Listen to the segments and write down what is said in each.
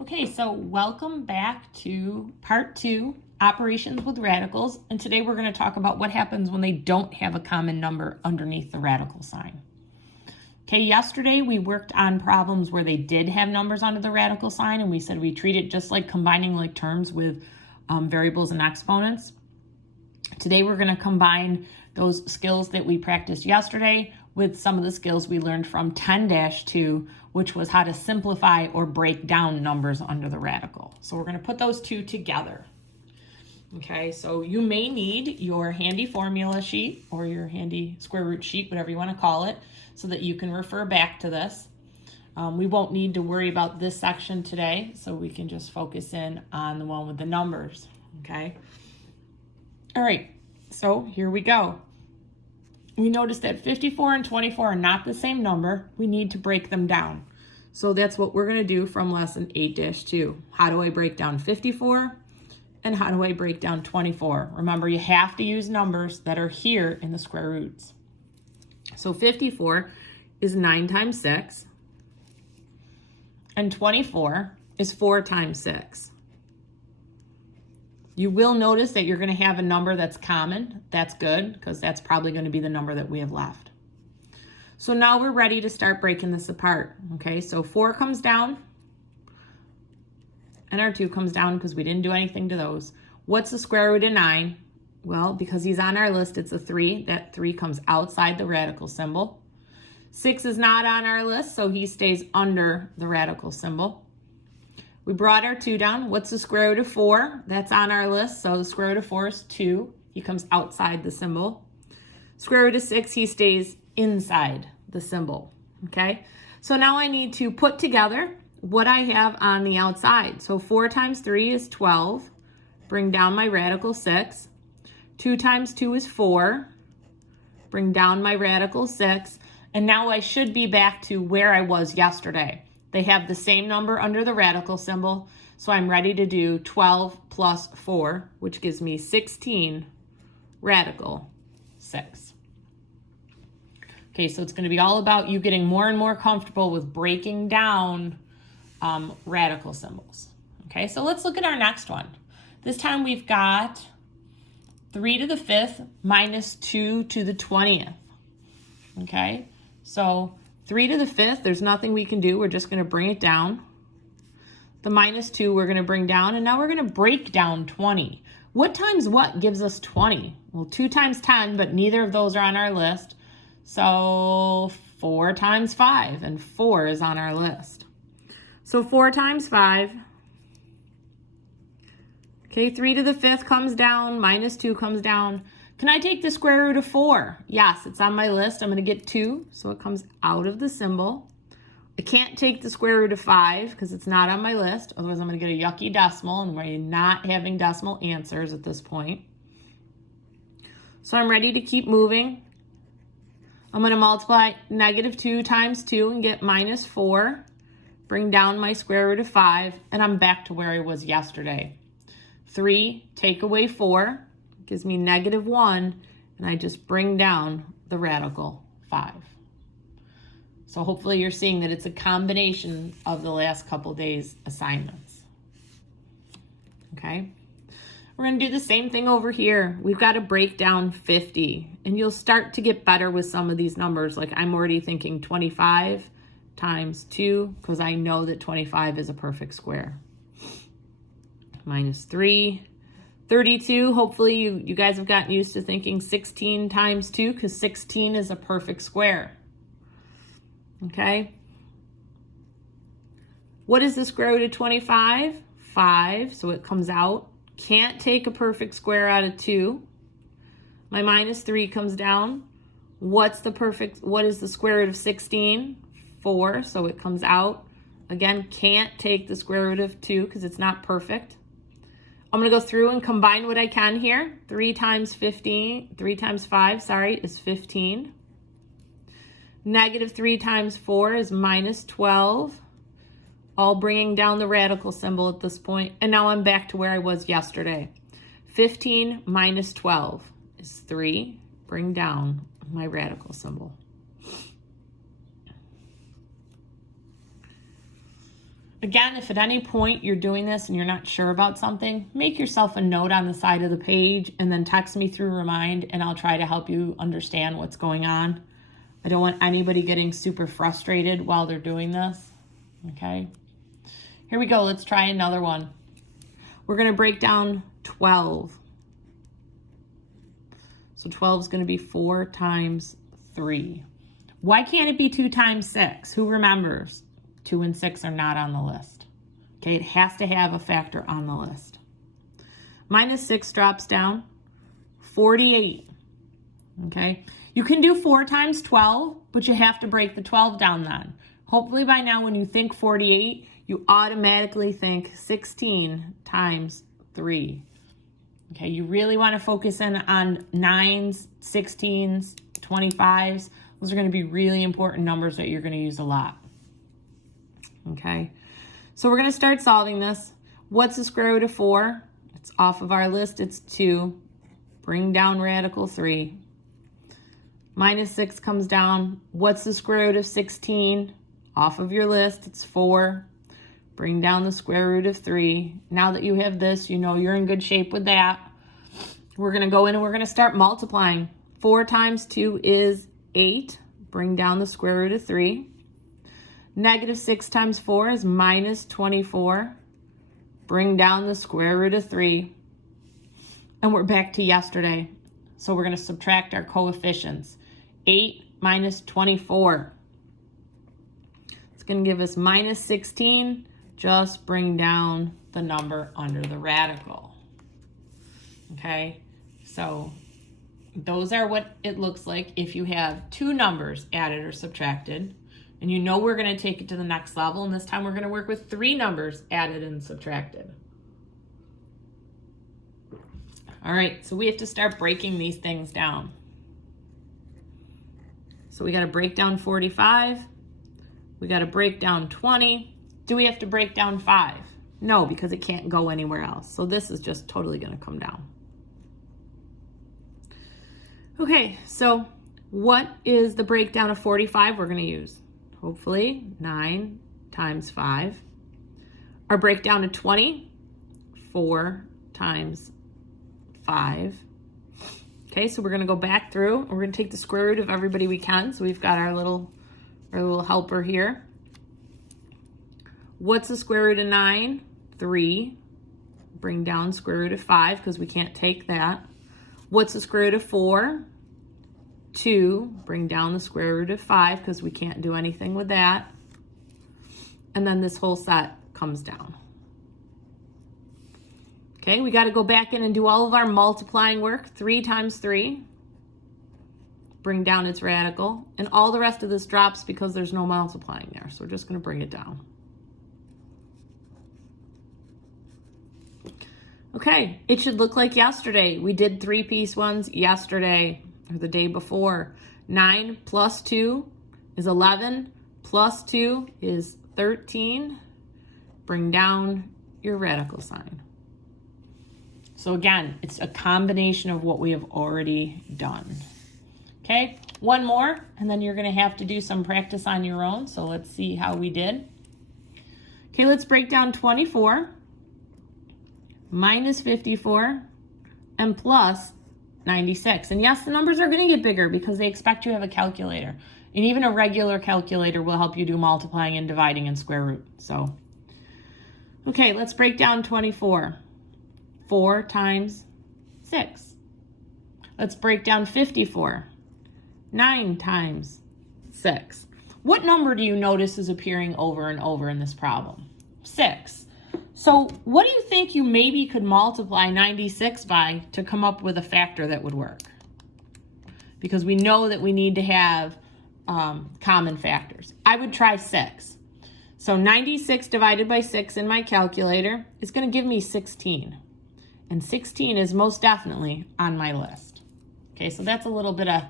Okay, so welcome back to part 2, operations with radicals. And today we're going to talk about what happens when they don't have a common number underneath the radical sign. Okay, yesterday we worked on problems where they did have numbers under the radical sign, and we said we treat it just like combining like terms with variables and exponents. Today we're going to combine those skills that we practiced yesterday with some of the skills we learned from 10-2, which was how to simplify or break down numbers under the radical. So we're going to put those two together. Okay, so you may need your handy formula sheet or your handy square root sheet, whatever you want to call it, so that you can refer back to this. We won't need to worry about this section today, so we can just focus in on the one with the numbers, okay? All right, so here we go. We noticed that 54 and 24 are not the same number. We need to break them down. So that's what we're going to do from lesson 8-2. How do I break down 54? And how do I break down 24? Remember, you have to use numbers that are here in the square roots. So 54 is 9 times 6. And 24 is 4 times 6. You will notice that you're going to have a number that's common. That's good, because that's probably going to be the number that we have left. So now we're ready to start breaking this apart. Okay, so 4 comes down, and our 2 comes down because we didn't do anything to those. What's the square root of 9? Well, because he's on our list, it's a 3. That 3 comes outside the radical symbol. 6 is not on our list, so he stays under the radical symbol. We brought our 2 down. What's the square root of 4? That's on our list, so the square root of 4 is 2. He comes outside the symbol. Square root of 6, he stays inside the symbol, okay? So now I need to put together what I have on the outside. So 4 times 3 is 12. Bring down my radical 6. 2 times 2 is 4. Bring down my radical 6. And now I should be back to where I was yesterday. They have the same number under the radical symbol, so I'm ready to do 12 plus 4, which gives me 16 radical 6. Okay, so it's going to be all about you getting more and more comfortable with breaking down radical symbols. Okay, so let's look at our next one. This time we've got 3 to the 5th minus 2 to the 20th. Okay, so 3 to the 5th, there's nothing we can do. We're just going to bring it down. The minus 2 we're going to bring down, and now we're going to break down 20. What times what gives us 20? Well, 2 times 10, but neither of those are on our list. So 4 times 5, and 4 is on our list. So 4 times 5. Okay, 3 to the 5th comes down, minus 2 comes down. Can I take the square root of 4? Yes, it's on my list. I'm going to get 2, so it comes out of the symbol. I can't take the square root of 5 because it's not on my list. Otherwise, I'm going to get a yucky decimal, and we're not having decimal answers at this point. So I'm ready to keep moving. I'm going to multiply negative 2 times 2 and get minus 4. Bring down my square root of 5, and I'm back to where I was yesterday. 3, take away 4. Gives me negative 1, and I just bring down the radical 5. So hopefully you're seeing that it's a combination of the last couple days' assignments. Okay, we're going to do the same thing over here. We've got to break down 50, and you'll start to get better with some of these numbers. Like I'm already thinking 25 times 2, because I know that 25 is a perfect square. Minus 3. 32, hopefully you guys have gotten used to thinking 16 times 2 because 16 is a perfect square. Okay. What is the square root of 25? 5, so it comes out. Can't take a perfect square out of 2. My minus 3 comes down. What is the square root of 16? 4, so it comes out. Again, can't take the square root of 2 because it's not perfect. I'm going to go through and combine what I can here. 3 times 5, is 15. Negative 3 times 4 is minus 12. All bringing down the radical symbol at this point. And now I'm back to where I was yesterday. 15 minus 12 is 3. Bring down my radical symbol. Again, if at any point you're doing this and you're not sure about something, make yourself a note on the side of the page and then text me through Remind, and I'll try to help you understand what's going on. I don't want anybody getting super frustrated while they're doing this. Okay, here we go. Let's try another one. We're going to break down 12. So 12 is going to be 4 times 3. Why can't it be 2 times 6? Who remembers? 2 and 6 are not on the list. Okay, it has to have a factor on the list. Minus 6 drops down. 48. Okay, you can do 4 times 12, but you have to break the 12 down then. Hopefully by now when you think 48, you automatically think 16 times 3. Okay, you really want to focus in on 9s, 16s, 25s. Those are going to be really important numbers that you're going to use a lot. Okay, so we're going to start solving this. What's the square root of 4? It's off of our list. It's 2. Bring down radical 3. Minus 6 comes down. What's the square root of 16? Off of your list, it's 4. Bring down the square root of 3. Now that you have this, you know you're in good shape with that. We're going to go in and we're going to start multiplying. 4 times 2 is 8. Bring down the square root of 3. Negative 6 times 4 is minus 24. Bring down the square root of 3. And we're back to yesterday. So we're going to subtract our coefficients. 8 minus 24. It's going to give us minus 16. Just bring down the number under the radical. Okay, so those are what it looks like if you have 2 numbers added or subtracted. And you know we're going to take it to the next level, and this time we're going to work with 3 numbers added and subtracted. All right, so we have to start breaking these things down. So we got to break down 45. We got to break down 20. Do we have to break down 5? No, because it can't go anywhere else. So this is just totally going to come down. Okay, so what is the breakdown of 45 we're going to use? Hopefully 9 times 5. Our breakdown of 20, 4 times 5. Okay, so we're going to go back through and we're going to take the square root of everybody we can. So we've got our little helper here. What's the square root of 9? 3. Bring down square root of 5 because we can't take that. What's the square root of 4? 2. Bring down the square root of 5 because we can't do anything with that. And then this whole set comes down. Okay, we got to go back in and do all of our multiplying work. 3 times 3. Bring down its radical. And all the rest of this drops because there's no multiplying there. So we're just going to bring it down. Okay, it should look like yesterday. We did 3-piece ones yesterday or the day before. 9 plus 2 is 11. Plus 2 is 13. Bring down your radical sign. So again, it's a combination of what we have already done. Okay, one more, and then you're going to have to do some practice on your own. So let's see how we did. Okay, let's break down 24. Minus 54 and plus 96. And yes, the numbers are going to get bigger because they expect you to have a calculator. And even a regular calculator will help you do multiplying and dividing and square root. So, okay, let's break down 24. 4 times 6. Let's break down 54. 9 times 6. What number do you notice is appearing over and over in this problem? 6. So what do you think you maybe could multiply 96 by to come up with a factor that would work? Because we know that we need to have common factors. I would try 6. So 96 divided by 6 in my calculator is going to give me 16. And 16 is most definitely on my list. Okay, so that's a little bit of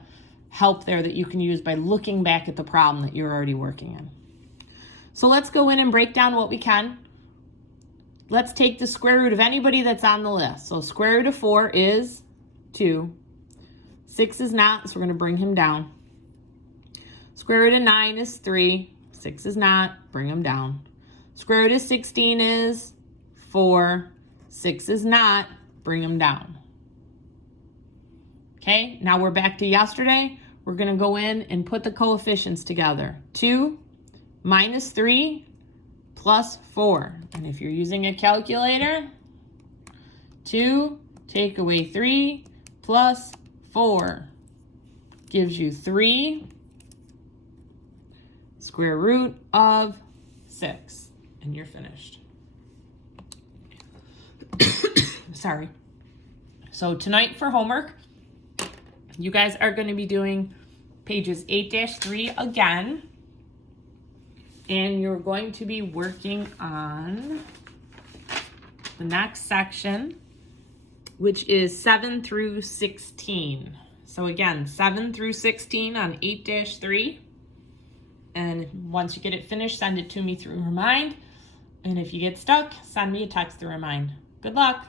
help there that you can use by looking back at the problem that you're already working in. So let's go in and break down what we can. Let's take the square root of anybody that's on the list. So square root of 4 is 2. 6 is not, so we're going to bring him down. Square root of 9 is 3. 6 is not, bring him down. Square root of 16 is 4. 6 is not. Bring them down. Okay, now we're back to yesterday. We're going to go in and put the coefficients together. 2 minus 3 plus 4. And if you're using a calculator, 2 take away 3 plus 4 gives you 3 square root of 6. And you're finished. Sorry. So tonight for homework, you guys are going to be doing pages 8-3 again. And you're going to be working on the next section, which is 7 through 16. So again, 7 through 16 on 8-3. And once you get it finished, send it to me through Remind. And if you get stuck, send me a text through Remind. Good luck.